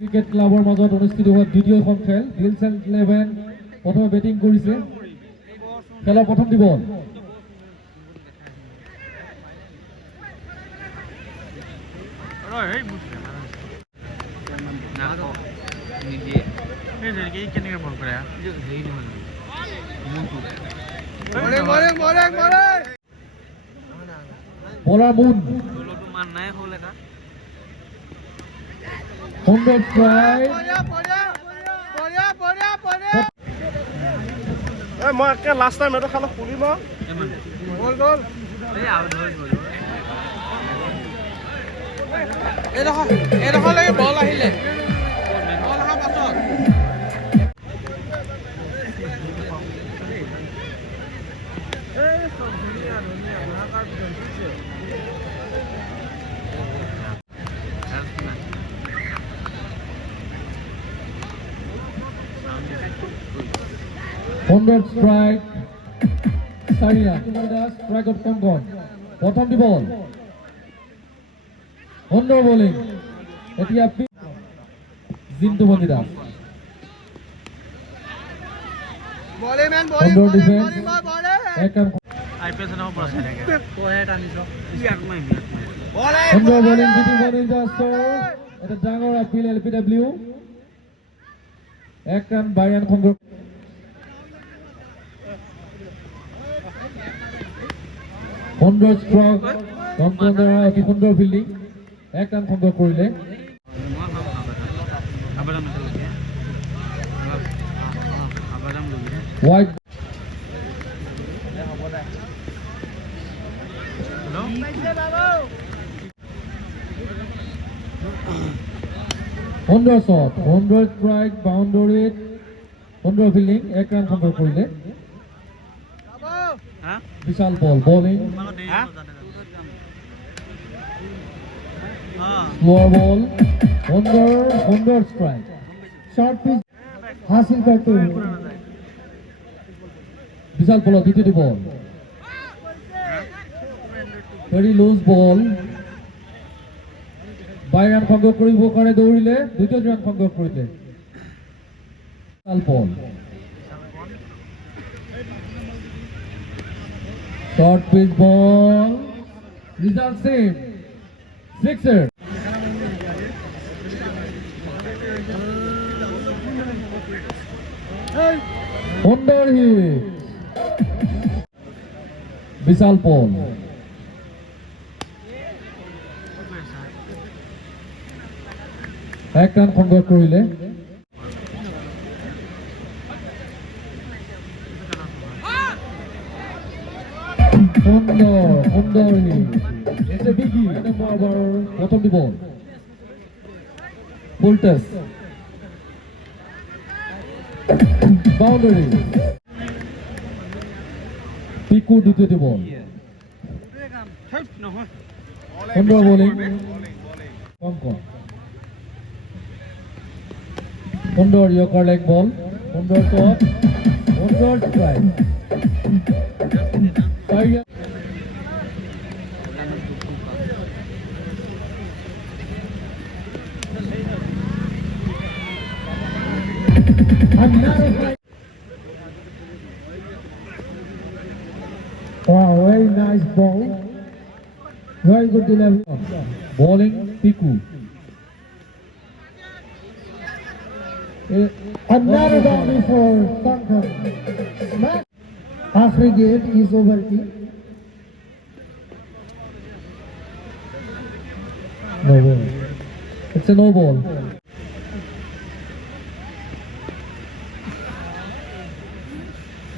ক্ৰিকেট ক্লাবৰ মাজত অনুষ্ঠিত হোৱা দ্বিতীয়খন খেল হিলছ 11 প্ৰথমে বেটিং কৰিছে খেলৰ প্ৰথম দিব বলাৰ মুন সুন্দৰ ট্ৰাই মই একে লাষ্ট টাইম এটা খালো খুলি মই গল গল এইডোখৰ লাগে বল আহিলে বল অহাৰ পাছত সুন্দৰ ষ্ট্ৰাইক 4 ৰান ষ্ট্ৰাইকত কংকন প্ৰথম দিব সুন্দৰ বলিং এতিয়া জিন্তু বনিদা সুন্দৰ ডিফেন্স এক ৰান সুন্দৰ বলিং জিতু বনিদা এটা ডাঙৰ আপিল LPW এক ৰান 12 ৰান সংগ্ৰহ সুন্দৰ ষ্ট্ৰক কংকনৰ অতি সুন্দৰ ফিল্ডিং এক ৰান সংগ্ৰহ কৰিলে ৱাইড সুন্দৰ শ্বট সুন্দৰ ষ্ট্ৰাইক বাউণ্ডাৰীত সুন্দৰ ফিল্ডিং এক ৰান সংগ্ৰহ কৰিলে Bishal ball bowling slower ball Sundar strike short pitch हासिल करते हुए विशाल बॉल द्वितीय ball very loose ball 22 run সংগ্ৰহ কৰিব কাৰণে দৌৰিলে দ্বিতীয় ৰান সংগ্ৰহ কৰিলে Bishal ball short pitch ball result same sixer Sundar hit Bishal ball এক ৰান সংগ্ৰহ কৰিলে সুন্দৰ হিট এছে বিগি নম্বৰ ওভাৰ প্ৰথম দিব ফুল টাচ বাউন্ডারি পিকু দ্বিতীয় দিব সুন্দৰ বলিং কংকন সুন্দৰ ইয়কাৰ লেগ বল সুন্দৰ টপ সুন্দৰ strike Wow, very nice ball. Very good delivery. Bowling Piku. Another boundary for Kangkon. Smack. Akhri gate is over. No ball. It's a no ball.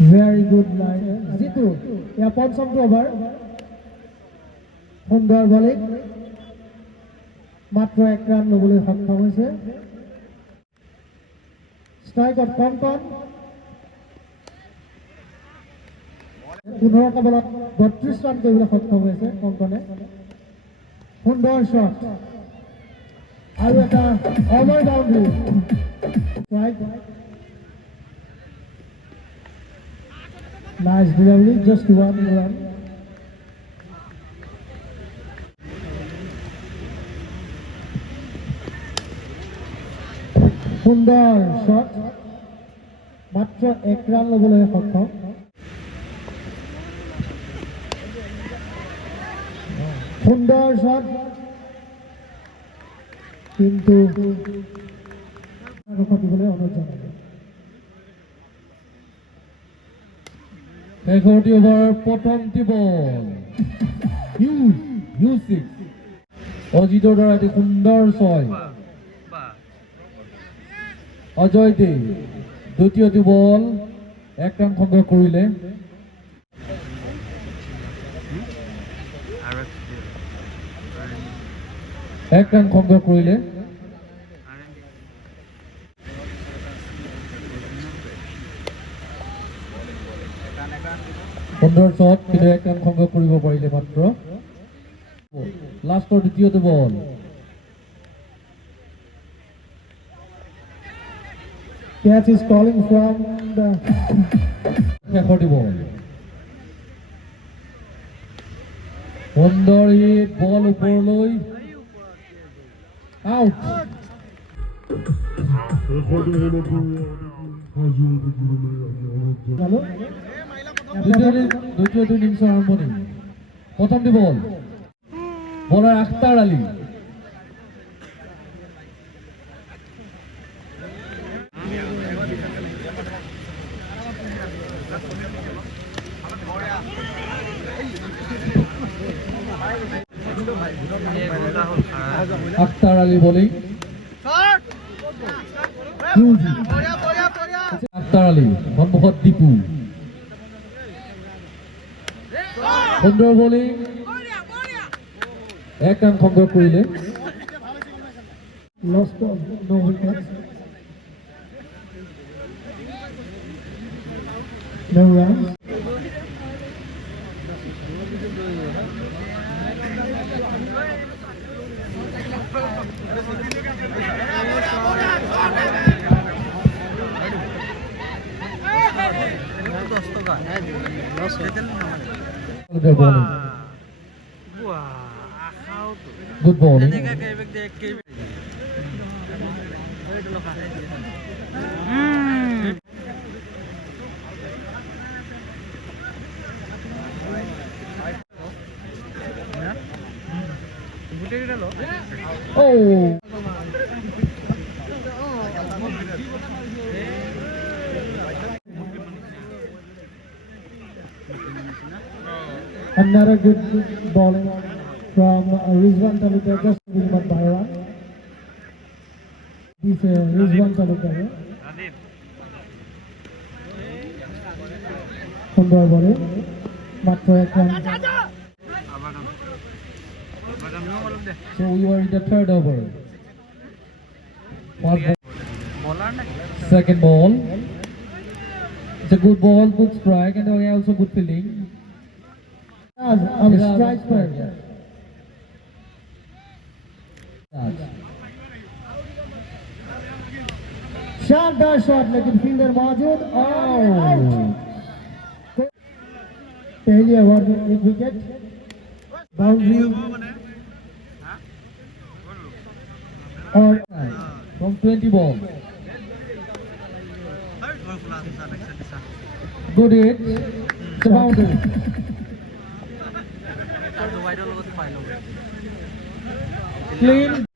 Very good line. Jitu, ya পঞ্চম ওভার সুন্দৰ বলিং মাত্ৰ এক ৰান ল'বলৈ সক্ষম হৈছে ষ্ট্ৰাইকত কংকন 15টা বলত 32 ৰান কৰিবলৈ সক্ষম হৈছে কংকনে সুন্দৰ শ্বট আৰু এটা over boundary strike Nice delivery, just one run. সুন্দৰ শ্বট মাত্ৰ 1 ৰান ল'বলৈ সক্ষম সুন্দৰ শ্বট কিন্তু দিবলৈ অনুৰোধ জনালোঁ শেষৰটি অভাৰ প্ৰথমটি বল হিউচিক অজিতৰ দ্বাৰা এটি সুন্দৰ ছয় অজয় দে দ্বিতীয়টি বল 1 ৰান সংগ্ৰহ কৰিলে এক ৰান সংগ্ৰহ কৰিলে সুন্দৰ শ্বট কিন্তু 1 ৰান সংগ্ৰহ কৰিব পাৰিলে মাত্ৰ লাষ্টৰ দ্বিতীয়টো বল Catch is calling from the শেষৰটি বল সুন্দৰ হিট বল ওপৰলৈ আউট দ্বিতীয়টো ইনিংছৰ আৰম্ভণি প্ৰথমটি বল বলাৰ আখতাৰ আলী আখতাৰ আলী বলিং আখতাৰ আলী সন্মুখত দীপু সুন্দৰ বলিং 1 ৰান সংগ্ৰহ কৰিলে lost ball, no wickets. No runs. Good bowling. Oh. Another good bowling from Rizwan Taluka, just Muhammad Bhaiwan. This Rizwan Taluka. সুন্দর বলে মাত্র 1 run So we were in the third over. Second ball. It's a good ball, good strike, and also good fielding. I'm strike for शानदार शॉट लेकिन फील्डर मौजूद और पहली ओवर में 1 wicket boundary और From 20 ball. Good hit. It's a boundary. Clean.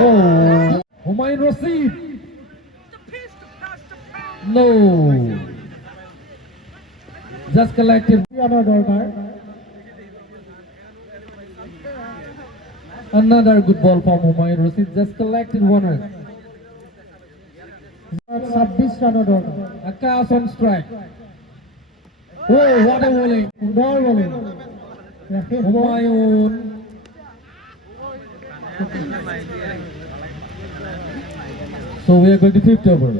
Oh, Humayun Rashid. No. Just collected. Another good ball from Humayun Rashid. Just collected 1 run. 26 run over Akash on strike. Oh, what a bowling. সুন্দর bowling Humayun. So we are going to 5th over.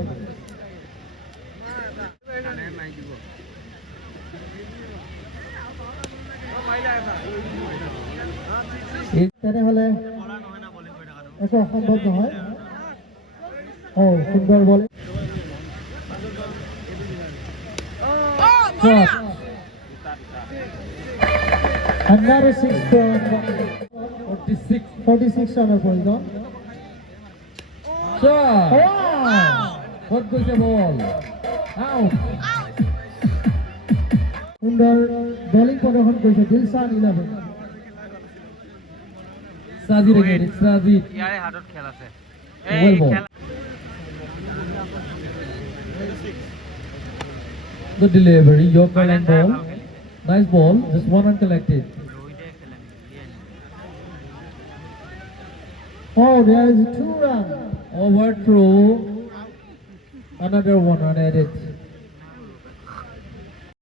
তেনেহলে একো অসম্ভৱ নহয় সুন্দৰ বলে Shot. Another 6 for 46. 46 ৰানৰ প্ৰয়োজন। Shot. Wow! What goes the ball? Out. সুন্দৰ বলিং প্ৰদৰ্শন কৰিছে দিলছান 11। Sajid again. It's Sajid. ইয়াৰে হাতত খেল আছে Well ball. Good delivery. Yorker line ball. Nice ball. Just one run collected. Oh, there is 2 runs. Over through. Another 1 run added.